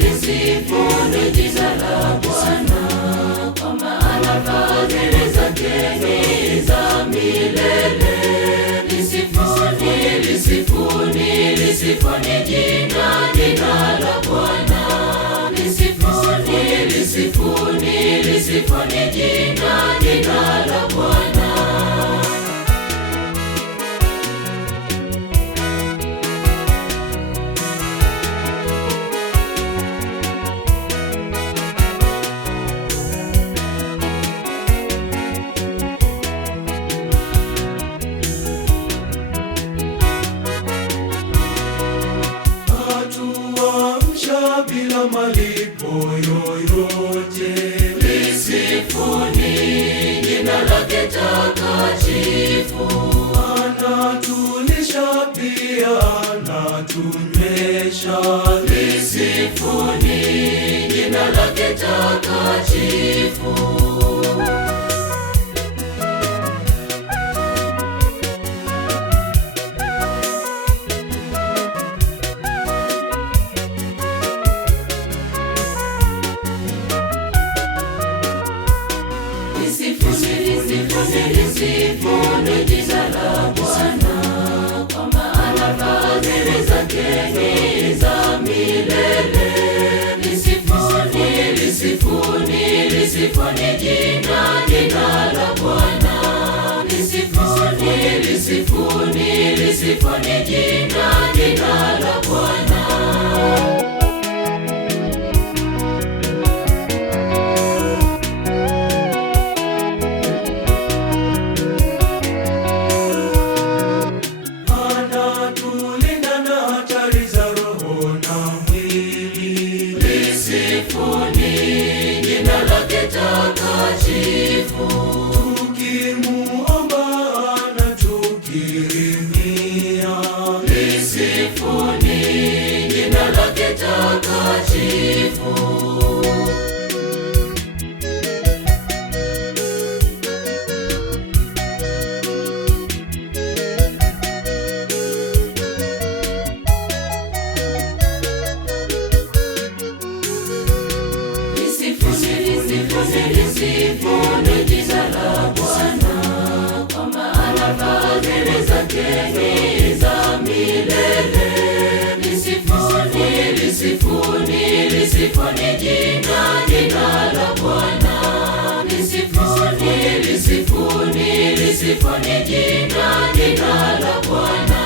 Lisifuni jina la Bwana, kwa maana fadhili zake ni za milele. Lisifuni, lisifuni, lisifuni jina la Bwana. Lisifuni, lisifuni, lisifuni jina la Bwana. Bila malipo yoyote, lisifuni jina lake takatifu. Anatulisha pia anatunywesha, lisifuni jina lake takatifu. Lisifuni jina la Bwana, kwa maana fadhili zake ni za milele. Lisifuni, lisifuni, lisifuni jina la Bwana. Lisifuni, lisifuni, lisifuni jina la Bwana. Lisifuni jina lake takatifu. Tukimuomba anatukirimia, lisifuni jina lake takatifu. Lisifuni jina la Bwana, kwa maana fadhili zake ni za milele. Lisifuni, lisifuni, lisifuni jina la Bwana. Lisifuni, lisifuni, lisifuni jina la Bwana.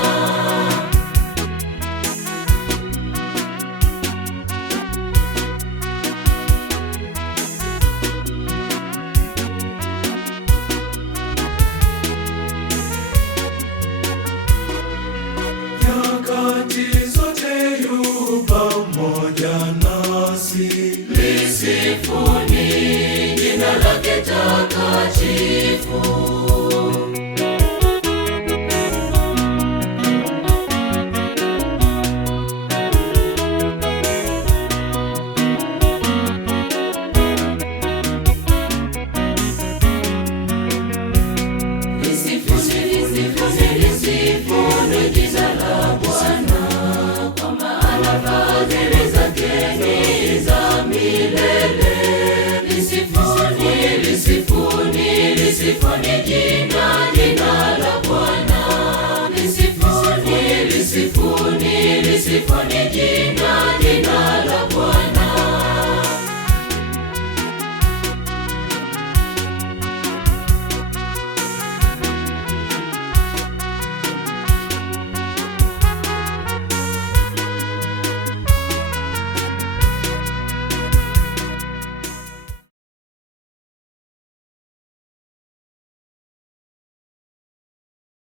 Nyakati zote yu pamoja nasi, lisifuni jina lake takatifu. Lisifuni jina la Bwana, kwa maana fadhili